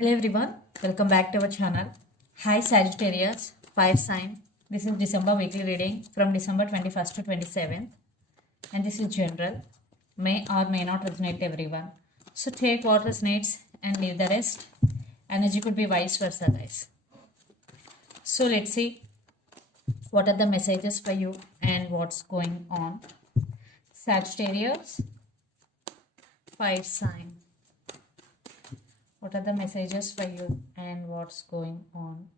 Hello everyone, welcome back to our channel. Hi Sagittarius, fire sign. This is December weekly reading from December 21st to 27th, and this is general. May or may not resonate everyone. So take what resonates and leave the rest. Energy could be vice versa, guys. So let's see what are the messages for you and what's going on. Sagittarius, fire sign. What are the messages for you and what's going on?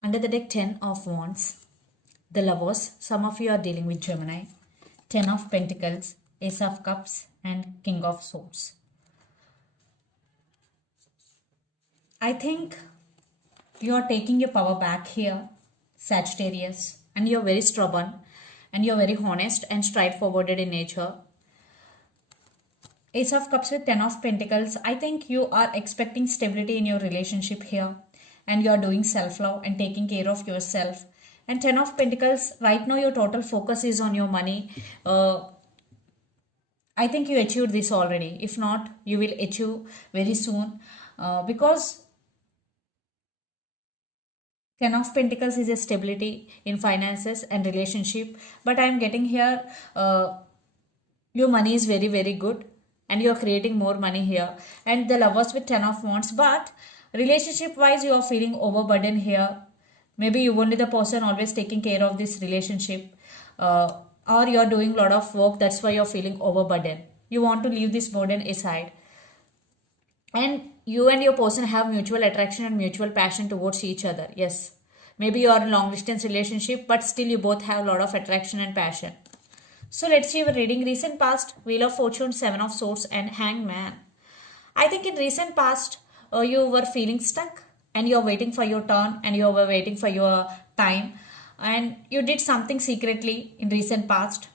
Under the deck, 10 of Wands, the Lovers. Some of you are dealing with Gemini. 10 of Pentacles, Ace of Cups, and King of Swords. I think you are taking your power back here, Sagittarius, and you're very stubborn, and you're very honest and straightforward in nature. Ace of Cups with 10 of Pentacles. I think you are expecting stability in your relationship here, and you are doing self-love and taking care of yourself. And 10 of Pentacles, right now your total focus is on your money. I think you achieved this already. If not, you will achieve very soon, because 10 of Pentacles is a stability in finances and relationship. But I am getting here, your money is very, very good and you are creating more money here. And the Lovers with 10 of Wands. But relationship wise, you are feeling overburdened here. Maybe you only the person always taking care of this relationship. Or you are doing a lot of work. That's why you are feeling overburdened. You want to leave this burden aside. And you and your person have mutual attraction and mutual passion towards each other. Yes. Maybe you are in long distance relationship, but still you both have a lot of attraction and passion. So let's see your reading. Recent past, Wheel of Fortune, Seven of Swords, and Hangman. I think in recent past, you were feeling stuck and you're waiting for your turn and you were waiting for your time. And you did something secretly in recent past,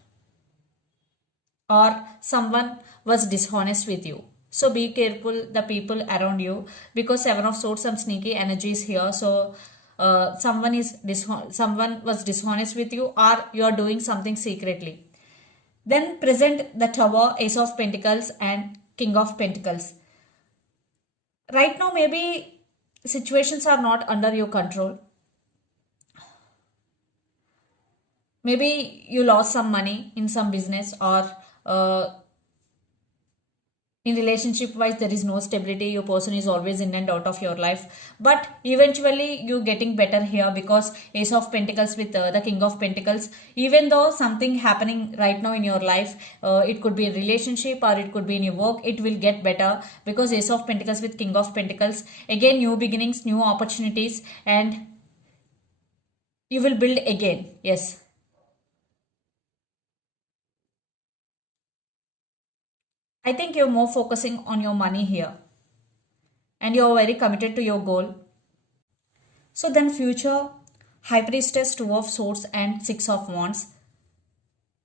or someone was dishonest with you. So be careful the people around you, because Seven of Swords, some sneaky energies here. So someone was dishonest with you, or you are doing something secretly. Then present the Tower, Ace of Pentacles, and King of Pentacles. Right now, maybe situations are not under your control. Maybe you lost some money in some business, or in relationship wise there is no stability. Your person is always in and out of your life, but eventually you getting better here, because Ace of Pentacles with the King of Pentacles. Even though something happening right now in your life, it could be a relationship or it could be in your work, it will get better, because Ace of Pentacles with King of Pentacles, again new beginnings, new opportunities, and you will build again. Yes. I think you're more focusing on your money here, and you're very committed to your goal. So then future, High Priestess, Two of Swords, and Six of Wands.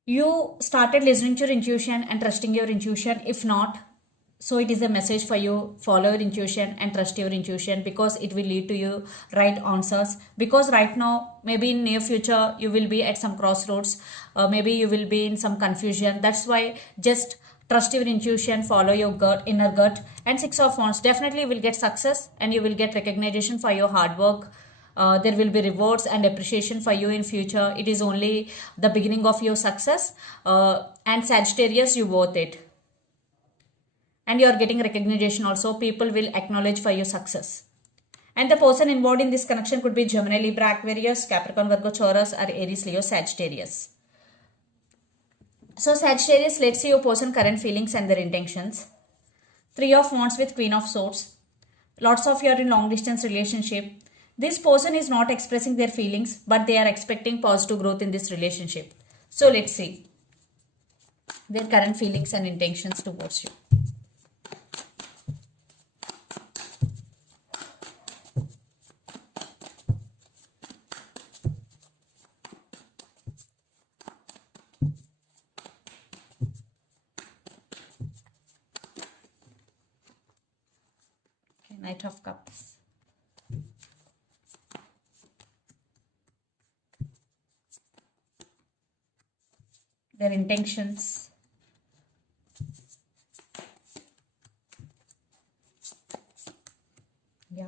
You started listening to your intuition and trusting your intuition. If not, so it is a message for you. Follow your intuition and trust your intuition, because it will lead to you right answers. Because right now, maybe in near future, you will be at some crossroads. Maybe you will be in some confusion. That's why just trust your intuition, follow your gut, inner gut. And Six of Wands, definitely will get success and you will get recognition for your hard work. There will be rewards and appreciation for you in future. It is only the beginning of your success. And Sagittarius, you worth it. And you are getting recognition also. People will acknowledge for your success. And the person involved in this connection could be Gemini, Libra, Aquarius, Capricorn, Virgo, Taurus, or Aries, Leo, Sagittarius. So Sagittarius, let's see your person current feelings and their intentions. Three of Wands with Queen of Swords. Lots of you are in long distance relationship. This person is not expressing their feelings, but they are expecting positive growth in this relationship. So let's see their current feelings and intentions towards you. Okay, Knight of Cups. Their intentions. Yeah.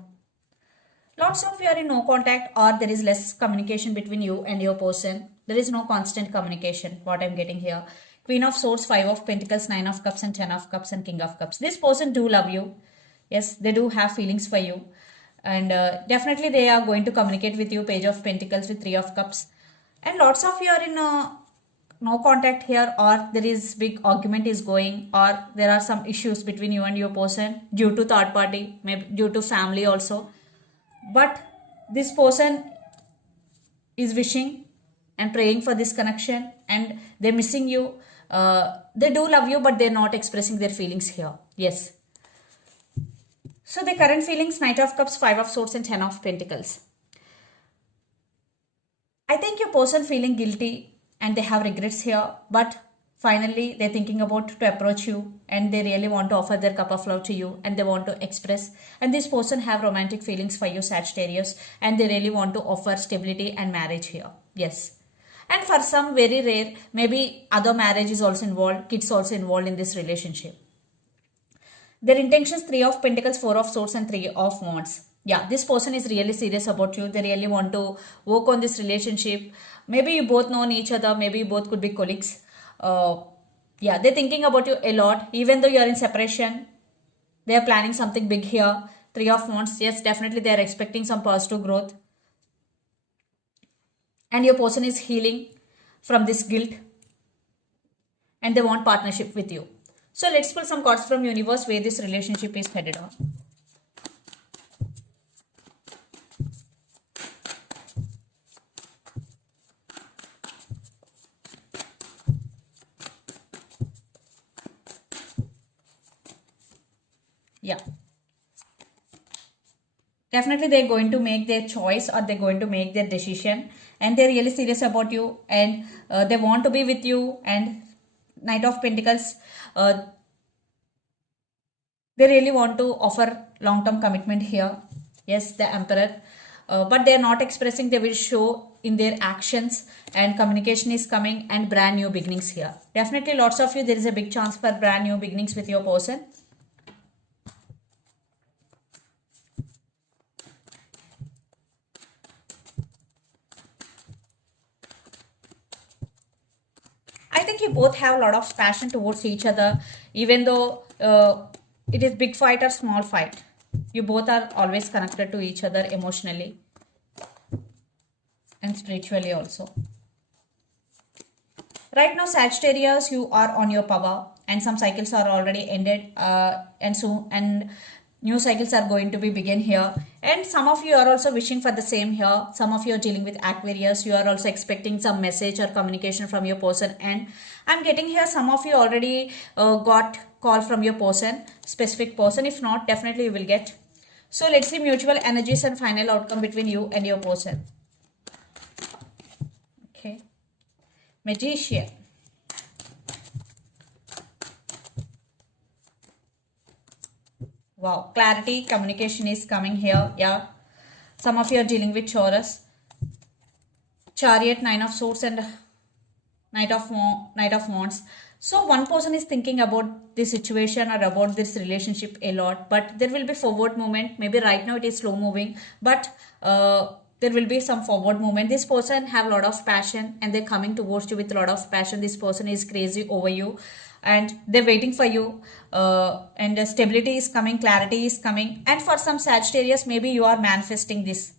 Lots of you are in no contact, or there is less communication between you and your person. There is no constant communication, what I'm getting here. Queen of Swords, 5 of Pentacles, 9 of Cups and 10 of Cups and King of Cups. This person do love you. Yes, they do have feelings for you. And definitely they are going to communicate with you. Page of Pentacles with 3 of Cups. And lots of you are in no contact here, or there is big argument is going, or there are some issues between you and your person due to third party, maybe due to family also. But this person is wishing and praying for this connection, and they're missing you. They do love you, but they're not expressing their feelings here. Yes. So the current feelings, Knight of Cups, 5 of Swords and 10 of Pentacles. I think your person feeling guilty and they have regrets here, but finally they're thinking about to approach you, and they really want to offer their cup of love to you, and they want to express. And this person have romantic feelings for you, Sagittarius, and they really want to offer stability and marriage here. Yes. And for some, very rare, maybe other marriage is also involved, kids also involved in this relationship. Their intentions, 3 of Pentacles, 4 of Swords and 3 of Wands. Yeah, this person is really serious about you. They really want to work on this relationship. Maybe you both know each other. Maybe you both could be colleagues. Yeah, they're thinking about you a lot. Even though you are in separation, they are planning something big here. 3 of Wands. Yes, definitely they are expecting some positive growth. And your person is healing from this guilt. And they want partnership with you. So let's pull some cards from universe where this relationship is headed on. Yeah. Definitely they're going to make their choice, or they're going to make their decision, and they're really serious about you, and they want to be with you. And Knight of Pentacles, they really want to offer long-term commitment here. Yes, the Emperor. But they're not expressing, they will show in their actions, and communication is coming, and brand new beginnings here. Definitely lots of you, there is a big chance for brand new beginnings with your person. I think you both have a lot of passion towards each other, even though it is big fight or small fight. You both are always connected to each other emotionally and spiritually also. Right now, Sagittarius, you are on your power, and some cycles are already ended, and new cycles are going to be begin here. And some of you are also wishing for the same here. Some of you are dealing with Aquarius. You are also expecting some message or communication from your person. And I'm getting here, some of you already got call from your person, specific person. If not, definitely you will get. So let's see mutual energies and final outcome between you and your person. Okay. Magician. Wow, clarity, communication is coming here. Yeah. Some of you are dealing with Taurus. Chariot, 9 of Swords and Knight of Wands. So one person is thinking about this situation or about this relationship a lot, but there will be forward movement. Maybe right now it is slow moving, but there will be some forward movement. This person have a lot of passion, and they're coming towards you with a lot of passion. This person is crazy over you, and they're waiting for you, and stability is coming, clarity is coming. And for some Sagittarius, maybe you are manifesting this.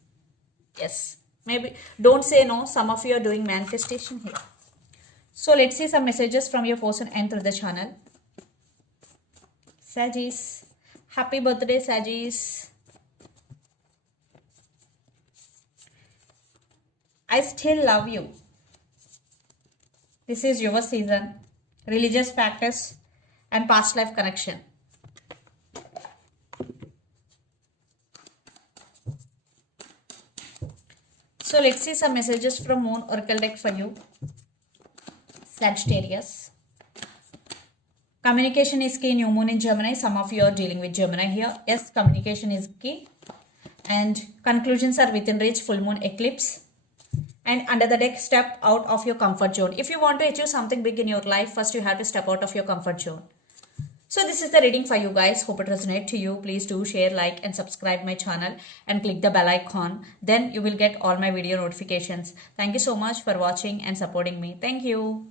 Yes, maybe don't say no. Some of you are doing manifestation here. So let's see some messages from your person and through the channel. Sagittarius, happy birthday, Sagittarius. I still love you. This is your season. Religious practice and past life connection. So let's see some messages from Moon Oracle deck for you. Sagittarius. Communication is key. New Moon in Gemini. Some of you are dealing with Gemini here. Yes, communication is key. And conclusions are within reach. Full Moon eclipse. And under the deck, step out of your comfort zone. If you want to achieve something big in your life, first you have to step out of your comfort zone. So this is the reading for you guys. Hope it resonates to you. Please do share, like and subscribe my channel and click the bell icon. Then you will get all my video notifications. Thank you so much for watching and supporting me. Thank you.